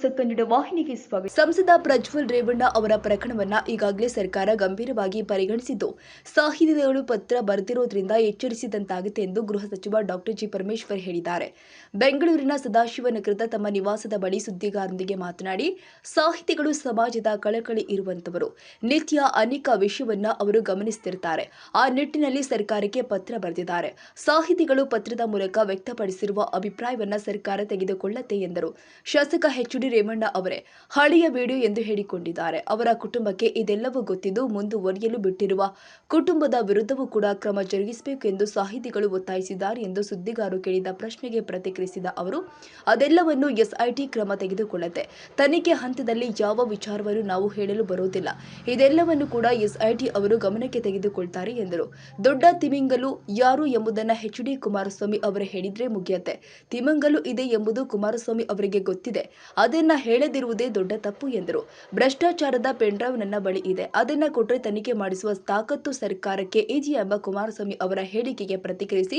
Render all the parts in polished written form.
ಹೊಸ ಕನ್ನಡ ವಾಹಿನಿಗೆ ಸ್ವಾಗತ. ಸಂಸದ ಪ್ರಜ್ವಲ್ ರೇವಣ್ಣ ಅವರ ಪ್ರಕರಣವನ್ನ ಈಗಾಗಲೇ ಸರ್ಕಾರ ಗಂಭೀರವಾಗಿ ಪರಿಗಣಿಸಿದ್ದು, ಸಾಹಿತಿಗಳು ಪತ್ರ ಬರೆದಿರೋದ್ರಿಂದ ಎಚ್ಚರಿಸಿದಂತಾಗಿದೆ ಎಂದು ಗೃಹ ಸಚಿವ ಡಾಕ್ಟರ್ ಜಿ ಪರಮೇಶ್ವರ್ ಹೇಳಿದ್ದಾರೆ. ಬೆಂಗಳೂರಿನ ಸದಾಶಿವನಗರದ ತಮ್ಮ ನಿವಾಸದ ಬಳಿ ಸುದ್ದಿಗಾರರೊಂದಿಗೆ ಮಾತನಾಡಿ, ಸಾಹಿತಿಗಳು ಸಮಾಜದ ಕಳಕಳಿ ಇರುವಂತವರು. ನಿತ್ಯ ಅನೇಕ ವಿಷಯವನ್ನ ಅವರು ಗಮನಿಸುತ್ತಿರುತ್ತಾರೆ. ಆ ನಿಟ್ಟಿನಲ್ಲಿ ಸರ್ಕಾರಕ್ಕೆ ಪತ್ರ ಬರೆದಿದ್ದಾರೆ. ಸಾಹಿತಿಗಳು ಪತ್ರದ ಮೂಲಕ ವ್ಯಕ್ತಪಡಿಸಿರುವ ಅಭಿಪ್ರಾಯವನ್ನ ಸರ್ಕಾರ ತೆಗೆದುಕೊಳ್ಳುತ್ತೆ ಎಂದರು. ಶಾಸಕ ಎಚ್.ಡಿ. ರೇವಣ್ಣ ಅವರೇ ಹಳೆಯ ವಿಡಿಯೋ ಎಂದು ಹೇಳಿಕೊಂಡಿದ್ದಾರೆ. ಅವರ ಕುಟುಂಬಕ್ಕೆ ಇದೆಲ್ಲವೂ ಗೊತ್ತಿದ್ದು ಮುಂದುವರಿಯಲು ಬಿಟ್ಟಿರುವ ಕುಟುಂಬದ ವಿರುದ್ಧವೂ ಕೂಡ ಕ್ರಮ ಜರುಗಿಸಬೇಕು ಎಂದು ಸಾಹಿತಿಗಳು ಒತ್ತಾಯಿಸಿದ್ದಾರೆ ಎಂದು ಸುದ್ದಿಗಾರರು ಕೇಳಿದ ಪ್ರಶ್ನೆಗೆ ಪ್ರತಿಕ್ರಿಯಿಸಿದ ಅವರು, ಅದೆಲ್ಲವನ್ನು ಎಸ್ಐಟಿ ಕ್ರಮ ತೆಗೆದುಕೊಳ್ಳುತ್ತೆ. ತನಿಖೆ ಹಂತದಲ್ಲಿ ಯಾವ ವಿಚಾರವನ್ನು ನಾವು ಹೇಳಲು ಬರುವುದಿಲ್ಲ. ಇದೆಲ್ಲವನ್ನು ಕೂಡ ಎಸ್ಐಟಿ ಅವರು ಗಮನಕ್ಕೆ ತೆಗೆದುಕೊಳ್ತಾರೆ ಎಂದರು. ದೊಡ್ಡ ತಿಮಿಂಗಲು ಯಾರು ಎಂಬುದನ್ನು ಎಚ್.ಡಿ. ಕುಮಾರಸ್ವಾಮಿ ಅವರೇ ಹೇಳಿದ್ರೆ ಮುಗಿಯುತ್ತೆ. ತಿಮಿಂಗಲು ಇದೆ ಎಂಬುದು ಕುಮಾರಸ್ವಾಮಿ ಅವರಿಗೆ ಗೊತ್ತಿದೆ. ಅದನ್ನ ಹೇಳದಿರುವುದೇ ದೊಡ್ಡ ತಪ್ಪು ಎಂದರು. ಭ್ರಷ್ಟಾಚಾರದ ಪೆನ್ಡ್ರೈವ್ ನನ್ನ ಬಳಿ ಇದೆ. ಅದನ್ನ ಕೊಟ್ಟರೆ ತನಿಖೆ ಮಾಡಿಸುವ ತಾಕತ್ತು ಸರ್ಕಾರಕ್ಕೆ ಇದೆಯಾ ಎಂಬ ಕುಮಾರಸ್ವಾಮಿ ಅವರ ಹೇಳಿಕೆಗೆ ಪ್ರತಿಕ್ರಿಯಿಸಿ,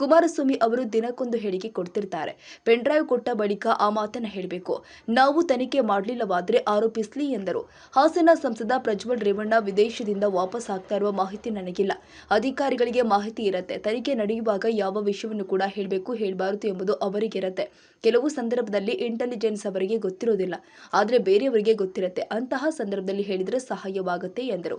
ಕುಮಾರಸ್ವಾಮಿ ಅವರು ದಿನಕ್ಕೊಂದು ಹೇಳಿಕೆ ಕೊಡ್ತಿರ್ತಾರೆ. ಪೆನ್ಡ್ರೈವ್ ಕೊಟ್ಟ ಬಳಿಕ ಆ ಮಾತನ್ನ ಹೇಳಬೇಕು. ನಾವು ತನಿಖೆ ಮಾಡಲಿಲ್ಲವಾದ್ರೆ ಆರೋಪಿಸಲಿ ಎಂದರು. ಹಾಸನ ಸಂಸದ ಪ್ರಜ್ವಲ್ ರೇವಣ್ಣ ವಿದೇಶದಿಂದ ವಾಪಸ್ ಆಗ್ತಾ ಇರುವ ಮಾಹಿತಿ ನನಗಿಲ್ಲ. ಅಧಿಕಾರಿಗಳಿಗೆ ಮಾಹಿತಿ ಇರುತ್ತೆ. ತನಿಖೆ ನಡೆಯುವಾಗ ಯಾವ ವಿಷಯವನ್ನು ಕೂಡ ಹೇಳಬೇಕು ಹೇಳಬಾರದು ಎಂಬುದು ಅವರಿಗಿರುತ್ತೆ. ಕೆಲವು ಸಂದರ್ಭದಲ್ಲಿ ಇಂಟೆಲಿಜೆನ್ಸ್ ಅವರಿಗೆ ಗೊತ್ತಿರೋದಿಲ್ಲ, ಆದರೆ ಬೇರೆಯವರಿಗೆ ಗೊತ್ತಿರುತ್ತೆ. ಅಂತಹ ಸಂದರ್ಭದಲ್ಲಿ ಹೇಳಿದರೆ ಸಹಾಯವಾಗುತ್ತೆ ಎಂದರು.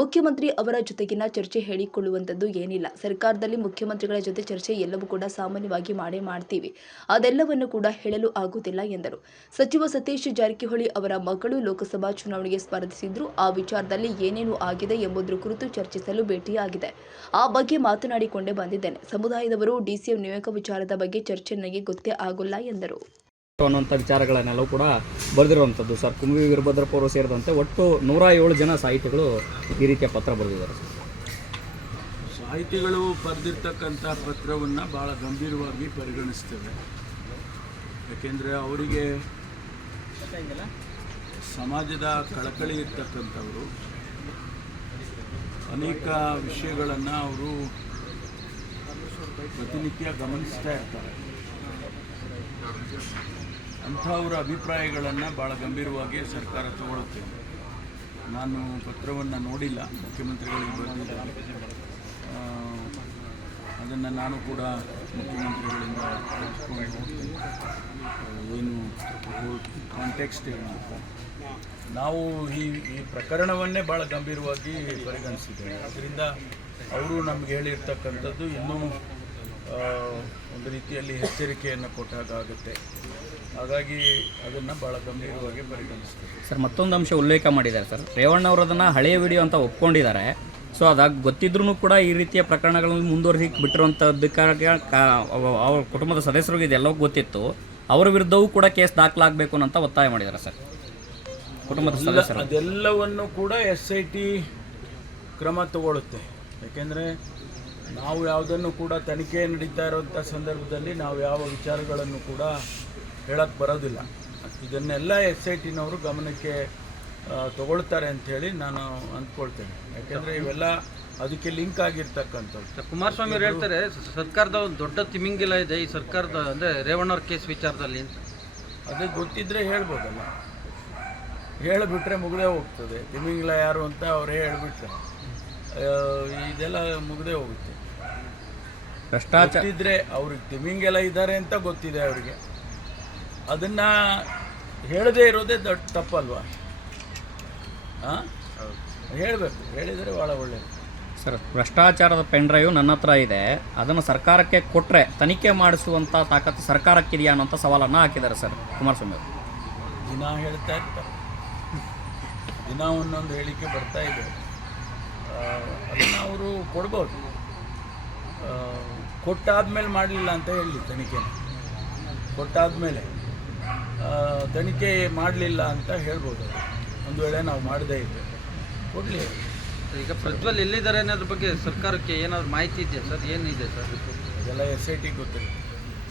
ಮುಖ್ಯಮಂತ್ರಿ ಅವರ ಜೊತೆಗಿನ ಚರ್ಚೆ ಹೇಳಿಕೊಳ್ಳುವಂಥದ್ದು ಏನಿಲ್ಲ. ಸರ್ಕಾರದಲ್ಲಿ ಮುಖ್ಯಮಂತ್ರಿಗಳ ಜೊತೆ ಚರ್ಚೆ ಎಲ್ಲವೂ ಕೂಡ ಸಾಮಾನ್ಯವಾಗಿ ಮಾಡ್ತೀವಿ. ಅದೆಲ್ಲವನ್ನು ಕೂಡ ಹೇಳಲು ಆಗುವುದಿಲ್ಲ ಎಂದರು. ಸಚಿವ ಸತೀಶ್ ಜಾರಕಿಹೊಳಿ ಅವರ ಮಗಳು ಲೋಕಸಭಾ ಚುನಾವಣೆಗೆ ಸ್ಪರ್ಧಿಸಿದ್ರು. ಆ ವಿಚಾರದಲ್ಲಿ ಏನೇನು ಆಗಿದೆ ಎಂಬುದರ ಕುರಿತು ಚರ್ಚಿಸಲು ಭೇಟಿಯಾಗಿದೆ. ಆ ಬಗ್ಗೆ ಮಾತನಾಡಿಕೊಂಡೇ ಬಂದಿದ್ದೇನೆ. ಸಮುದಾಯದವರು ಡಿಸಿಎಂ ನೇಮಕ ವಿಚಾರದ ಬಗ್ಗೆ ಚರ್ಚೆ ನನಗೆ ಗೊತ್ತೇ ಆಗೋಲ್ಲ ಎಂದರು. ಅನ್ನುವಂಥ ವಿಚಾರಗಳನ್ನೆಲ್ಲವೂ ಕೂಡ ಬರೆದಿರುವಂಥದ್ದು ಸರ್. ಕುಂವಿ ವೀರಭದ್ರಪ್ಪ ಅವರು ಸೇರಿದಂತೆ ಒಟ್ಟು 107 ಜನ ಸಾಹಿತಿಗಳು ಈ ರೀತಿಯ ಪತ್ರ ಬರೆದಿದ್ದಾರೆ. ಸಾಹಿತಿಗಳು ಬರೆದಿರ್ತಕ್ಕಂಥ ಪತ್ರವನ್ನು ಭಾಳ ಗಂಭೀರವಾಗಿ ಪರಿಗಣಿಸ್ತೇವೆ. ಯಾಕೆಂದರೆ ಅವರಿಗೆ ಸಮಾಜದ ಕಳಕಳಿ ಇರ್ತಕ್ಕಂಥವರು. ಅನೇಕ ವಿಷಯಗಳನ್ನು ಅವರು ಪ್ರತಿನಿತ್ಯ ಗಮನಿಸ್ತಾ ಇರ್ತಾರೆ. ಅಂಥವರ ಅಭಿಪ್ರಾಯಗಳನ್ನು ಭಾಳ ಗಂಭೀರವಾಗಿ ಸರ್ಕಾರ ತಗೊಳ್ಳುತ್ತೆ. ನಾನು ಪತ್ರವನ್ನು ನೋಡಿಲ್ಲ, ಮುಖ್ಯಮಂತ್ರಿಗಳಿಗೆ ಬರೆದಿದ್ದಾರೆ. ಅದನ್ನು ನಾನು ಕೂಡ ಮುಖ್ಯಮಂತ್ರಿಗಳಿಂದ ತೆಗೆದುಕೊಂಡು ಹೋಗ್ತೀನಿ. ಏನು ಕಾಂಟೆಕ್ಸ್ಟ್ ಏನು ಅಂತ ನಾವು ಈ ಪ್ರಕರಣವನ್ನೇ ಭಾಳ ಗಂಭೀರವಾಗಿ ಪರಿಗಣಿಸಿದ್ದೇವೆ. ಅದರಿಂದ ಅವರು ನಮಗೆ ಹೇಳಿರ್ತಕ್ಕಂಥದ್ದು ಇನ್ನೂ ಒಂದು ರೀತಿಯಲ್ಲಿ ಎಚ್ಚರಿಕೆಯನ್ನು ಕೊಟ್ಟಾಗುತ್ತೆ. ಹಾಗಾಗಿ ಅದನ್ನು ಭಾಳ ಗಂಭೀರವಾಗಿ ಪರಿಗಣಿಸ್ತೀವಿ. ಸರ್, ಮತ್ತೊಂದು ಅಂಶ ಉಲ್ಲೇಖ ಮಾಡಿದ್ದಾರೆ ಸರ್. ರೇವಣ್ಣ ಅವರು ಅದನ್ನು ಹಳೆಯ ವಿಡಿಯೋ ಅಂತ ಒಪ್ಕೊಂಡಿದ್ದಾರೆ. ಸೊ ಅದಾಗಿ ಗೊತ್ತಿದ್ರೂ ಕೂಡ ಈ ರೀತಿಯ ಪ್ರಕರಣಗಳನ್ನು ಮುಂದುವರಿಸಿ ಬಿಟ್ಟಿರುವಂಥದ್ದಕ್ಕಾಗಿ ಅವ್ರ ಕುಟುಂಬದ ಸದಸ್ಯರಿಗೆ ಇದೆಲ್ಲವೂ ಗೊತ್ತಿತ್ತು. ಅವರ ವಿರುದ್ಧವೂ ಕೂಡ ಕೇಸ್ ದಾಖಲಾಗಬೇಕು ಅಂತ ಒತ್ತಾಯ ಮಾಡಿದ್ದಾರೆ ಸರ್ ಕುಟುಂಬದ ಸದಸ್ಯರು. ಅದೆಲ್ಲವನ್ನು ಕೂಡ SIT ಕ್ರಮ ತಗೊಳ್ಳುತ್ತೆ. ಯಾಕೆಂದರೆ ನಾವು ಯಾವುದನ್ನು ಕೂಡ ತನಿಖೆ ನಡೀತಾ ಇರುವಂಥ ಸಂದರ್ಭದಲ್ಲಿ ನಾವು ಯಾವ ವಿಚಾರಗಳನ್ನು ಕೂಡ ಹೇಳಕ್ಕೆ ಬರೋದಿಲ್ಲ. ಇದನ್ನೆಲ್ಲ SITನವರು ಗಮನಕ್ಕೆ ತಗೊಳ್ತಾರೆ ಅಂಥೇಳಿ ನಾನು ಅಂದ್ಕೊಳ್ತೇನೆ. ಯಾಕೆಂದರೆ ಇವೆಲ್ಲ ಅದಕ್ಕೆ ಲಿಂಕ್ ಆಗಿರ್ತಕ್ಕಂಥದ್ದು. ಕುಮಾರಸ್ವಾಮಿ ಅವರು ಹೇಳ್ತಾರೆ ಸರ್ಕಾರದ ಒಂದು ದೊಡ್ಡ ತಿಮಿಂಗಿಲ ಇದೆ ಈ ಸರ್ಕಾರದ, ಅಂದರೆ ರೇವಣ್ಣವ್ರ ಕೇಸ್ ವಿಚಾರದಲ್ಲಿ ಅಂತ. ಅದೇ ಗೊತ್ತಿದ್ದರೆ ಹೇಳ್ಬೋದಲ್ಲ, ಹೇಳಿಬಿಟ್ರೆ ಮುಗದೇ ಹೋಗ್ತದೆ. ತಿಮಿಂಗಿಲ ಯಾರು ಅಂತ ಅವರೇ ಹೇಳಿಬಿಟ್ರೆ ಇದೆಲ್ಲ ಮುಗದೇ ಹೋಗುತ್ತೆ. ಗೊತ್ತಿದ್ರೆ ಅವ್ರಿಗೆ ತಿಮಿಂಗೆಲ್ಲ ಇದ್ದಾರೆ ಅಂತ ಗೊತ್ತಿದೆ ಅವರಿಗೆ, ಅದನ್ನು ಹೇಳದೇ ಇರೋದೇ ದೊಡ್ಡ ತಪ್ಪಲ್ವಾ? ಹೇಳಬೇಕು, ಹೇಳಿದರೆ ಭಾಳ ಒಳ್ಳೆಯದು ಸರ್. ಭ್ರಷ್ಟಾಚಾರದ ಪೆನ್ಡ್ರೈವ್ ನನ್ನ ಹತ್ರ ಇದೆ, ಅದನ್ನು ಸರ್ಕಾರಕ್ಕೆ ಕೊಟ್ಟರೆ ತನಿಖೆ ಮಾಡಿಸುವಂಥ ತಾಕತ್ತು ಸರ್ಕಾರಕ್ಕಿದೆಯಾ ಅನ್ನೋಂಥ ಸವಾಲನ್ನು ಹಾಕಿದ್ದಾರೆ ಸರ್ ಕುಮಾರಸ್ವಾಮಿ ಅವರು. ದಿನ ಹೇಳ್ತಾ ಇರ್ತಾರೆ, ದಿನ ಒಂದೊಂದು ಹೇಳಿಕೆ ಬರ್ತಾ ಇದೆ. ಅದನ್ನು ಅವರು ಕೊಡ್ಬೋದು. ಕೊಟ್ಟಾದ್ಮೇಲೆ ಮಾಡಲಿಲ್ಲ ಅಂತ ಹೇಳಿ ತನಿಖೆ, ಕೊಟ್ಟಾದ್ಮೇಲೆ ತನಿಖೆ ಮಾಡಲಿಲ್ಲ ಅಂತ ಹೇಳ್ಬೋದು. ಒಂದು ವೇಳೆ ನಾವು ಮಾಡದೇ ಇದ್ದರೆ ಕೊಡಲಿ. ಈಗ ಪ್ರಜ್ವಲ್ ಎಲ್ಲಿದ್ದಾರೆ ಅನ್ನೋದ್ರ ಬಗ್ಗೆ ಸರ್ಕಾರಕ್ಕೆ ಏನಾದ್ರು ಮಾಹಿತಿ ಇದೆಯಾ ಸರ್? ಏನಿದೆ ಸರ್? ಅದೆಲ್ಲ SIT ಗೊತ್ತಿರುತ್ತೆ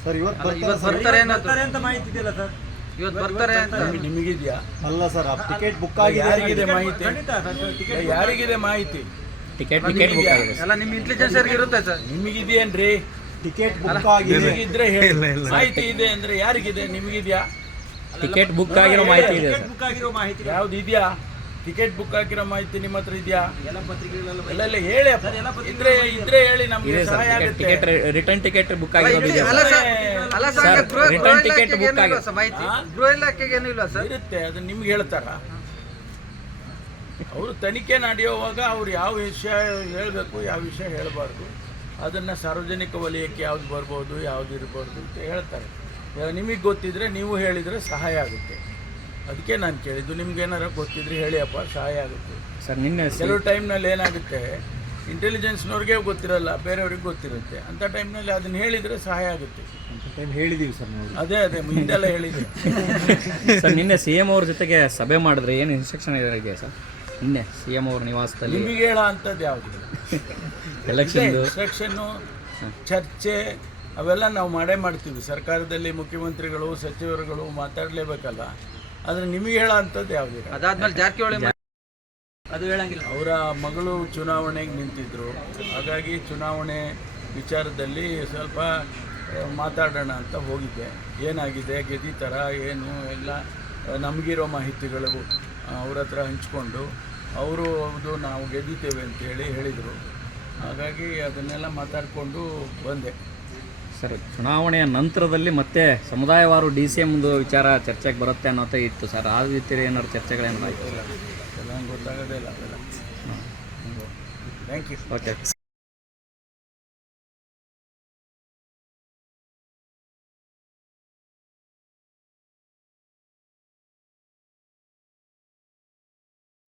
ಸರ್. ಇವತ್ತು ಬರ್ತಾರೆ ಅಂತ ಮಾಹಿತಿ ಇದೆಯಲ್ಲ ಸರ್? ಇವತ್ತು ಬರ್ತಾರೆ ಅಂತ ನಿಮಗಿದೆಯಾ? ಅಲ್ಲ ಸರ್, ಟಿಕೆಟ್ ಬುಕ್ ಆಗಿದೆ. ಯಾರಿಗಿದೆ ಮಾಹಿತಿ? ಯಾರಿಗಿದೆ ಮಾಹಿತಿ? ಟಿಕೆಟ್ ಬುಕ್ ಆಗಿದೆ ಎಲ್ಲ ನಿಮ್ಮ ಇಂಟೆಲಿಜೆನ್ಸ್ ಇರುತ್ತೆ ಸರ್. ನಿಮಗಿದೆಯೇನ್ರಿ? ಟಿಕೆಟ್ ಬುಕ್ ಆಗಿದೆ. ನಿಮಗಿದ್ರೆ ಹೇಳಿ. ಮಾಹಿತಿ ಇದೆ ಅಂದರೆ ಯಾರಿಗಿದೆ? ನಿಮಗಿದೆಯಾ? ಟಿಕೆಟ್ ಬುಕ್ ಆಗಿರೋ ಮಾಹಿತಿ ಇದೆ ಸರ್. ಬುಕ್ ಆಗಿರೋ ಮಾಹಿತಿ ಯಾವ್ದು ಇದೆಯಾ? ಟಿಕೆಟ್ ಬುಕ್ ಆಗಿರೋ ಮಾಹಿತಿ ನಿಮ್ಮ ಹತ್ರ ಇದೆಯಾ? ಎಲ್ಲ ಪತ್ರಿಕೆಗಳೆಲ್ಲ ಎಲ್ಲ ಹೇಳಿ ಅಪ್ಪ. ಇದ್ರೆ ಹೇಳಿ, ನಮ್ಗೆ ಇದೆ ಸರ್. ಸಹಾಯ ಆಗುತ್ತೆ. ಟಿಕೆಟ್ ರಿಟರ್ನ್ ಟಿಕೆಟ್ ಬುಕ್ ಆಗಿರೋದು ಇದೆ ಅಲ್ಲ ಸರ್. ಸರ್, ಅಲ್ಲ ಸರ್, ಸರ್, ಗೃಹ ರಿಟರ್ನ್ ಟಿಕೆಟ್ ಇಲಾಖೆಗೆ ಬುಕ್ ಏನೂ ಇಲ್ವಾ ಆಗಿದೆ. ಸರ್ ಮಾಹಿತಿ? ಹಾ? ಗೃಹ ಇಲಾಖೆಗೆ ಏನೂ ಇಲ್ವಾ ಸರ್? ಇರುತ್ತೆ, ಅದು ನಿಮ್ಗೆ ಹೇಳ್ತಾರ? ಅವರು ತನಿಖೆ ನಡೆಯುವಾಗ ಅವ್ರು ಯಾವ ವಿಷಯ ಹೇಳಬೇಕು, ಯಾವ ವಿಷಯ ಹೇಳಬಾರ್ದು, ಅದನ್ನು ಸಾರ್ವಜನಿಕ ವಲಯಕ್ಕೆ ಯಾವ್ದು ಬರ್ಬೋದು, ಯಾವ್ದು ಇರಬಾರ್ದು ಅಂತ ಹೇಳ್ತಾರೆ. ನಿಮಗೆ ಗೊತ್ತಿದ್ರೆ ನೀವು ಹೇಳಿದರೆ ಸಹಾಯ ಆಗುತ್ತೆ. ಅದಕ್ಕೆ ನಾನು ಕೇಳಿದ್ದು, ನಿಮ್ಗೆ ಏನಾರು ಗೊತ್ತಿದ್ರೆ ಹೇಳಿಯಪ್ಪ, ಸಹಾಯ ಆಗುತ್ತೆ. ಸರ್ ನಿನ್ನೆ ಕೆಲವು ಟೈಮ್ನಲ್ಲಿ ಏನಾಗುತ್ತೆ, ಇಂಟೆಲಿಜೆನ್ಸ್ನವ್ರಿಗೆ ಗೊತ್ತಿರಲ್ಲ, ಬೇರೆಯವ್ರಿಗೆ ಗೊತ್ತಿರುತ್ತೆ. ಅಂಥ ಟೈಮ್ನಲ್ಲಿ ಅದನ್ನು ಹೇಳಿದರೆ ಸಹಾಯ ಆಗುತ್ತೆ. ಹೇಳಿದೀವಿ ಸರ್ ನಾವು. ಅದೇ ಹಿಂದೆಲ್ಲ ಹೇಳಿದ್ದೆ. ಸರ್ ನಿನ್ನೆ CM ಅವ್ರ ಜೊತೆಗೆ ಸಭೆ ಮಾಡಿದ್ರೆ ಏನು ಇನ್ಸ್ಟ್ರಕ್ಷನ್ ಇದೆ ಸರ್? ನಿನ್ನೆ CM ಅವ್ರ ನಿವಾಸದಲ್ಲಿ ನಿಮಗೆ ಹೇಳೋ ಅಂಥದ್ದು ಯಾವುದು? ಎಲೆಕ್ಷನ್ ಇನ್ಸ್ಟ್ರಕ್ಷನ್ನು, ಚರ್ಚೆ ಅವೆಲ್ಲ ನಾವು ಮಾಡೇ ಮಾಡ್ತೀವಿ. ಸರ್ಕಾರದಲ್ಲಿ ಮುಖ್ಯಮಂತ್ರಿಗಳು, ಸಚಿವರುಗಳು ಮಾತಾಡಲೇಬೇಕಲ್ಲ. ಆದರೆ ನಿಮಗೆ ಹೇಳೋ ಅಂಥದ್ದು ಯಾವುದಿಲ್ಲ. ಅದಾದ್ಮೇಲೆ ಜಾರಕಿಹೊಳಿ ಅದು ಹೇಳಂಗಿಲ್ಲ. ಅವರ ಮಗಳು ಚುನಾವಣೆಗೆ ನಿಂತಿದ್ದರು, ಹಾಗಾಗಿ ಚುನಾವಣೆ ವಿಚಾರದಲ್ಲಿ ಸ್ವಲ್ಪ ಮಾತಾಡೋಣ ಅಂತ ಹೋಗಿದ್ದೆ. ಏನಾಗಿದೆ, ಗೆದ್ದಿತರ ಏನು ಎಲ್ಲ ನಮಗಿರೋ ಮಾಹಿತಿಗಳು ಅವ್ರ ಹತ್ರ ಹಂಚ್ಕೊಂಡು, ಅವರು ಹೌದು ನಾವು ಗೆದ್ದಿದ್ದೇವೆ ಅಂತೇಳಿ ಹೇಳಿದರು. ಹಾಗಾಗಿ ಅದನ್ನೆಲ್ಲ ಮಾತಾಡಿಕೊಂಡು ಬಂದೆ. ಸರ್ ಚುನಾವಣೆಯ ನಂತರದಲ್ಲಿ ಮತ್ತೆ ಸಮುದಾಯವಾರು DCM ವಿಚಾರ ಚರ್ಚೆಗೆ ಬರುತ್ತೆ ಅನ್ನೋದೇ ಇತ್ತು ಸರ್. ಆ ರೀತಿ ಏನಾದ್ರು ಚರ್ಚೆಗಳೇನು ಆಯಿತು? ಎಲ್ಲ ನಂಗೆ ಗೊತ್ತಾಗೋದೇ ಇಲ್ಲ ಅವೆಲ್ಲ. Thank you. ಓಕೆ.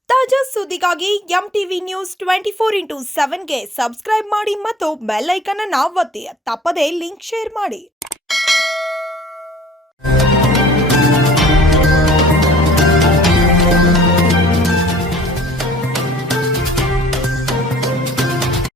ತಾಜಾ ಸುದ್ದಿಗಾಗಿ MTV News 24/7ಗೆ ಸಬ್ಸ್ಕ್ರೈಬ್ ಮಾಡಿ ಮತ್ತು ಬೆಲ್ ಐಕಾನ್ ಅನ್ನು ಒತ್ತಿ. ತಪ್ಪದೇ ಲಿಂಕ್ ಶೇರ್ ಮಾಡಿ.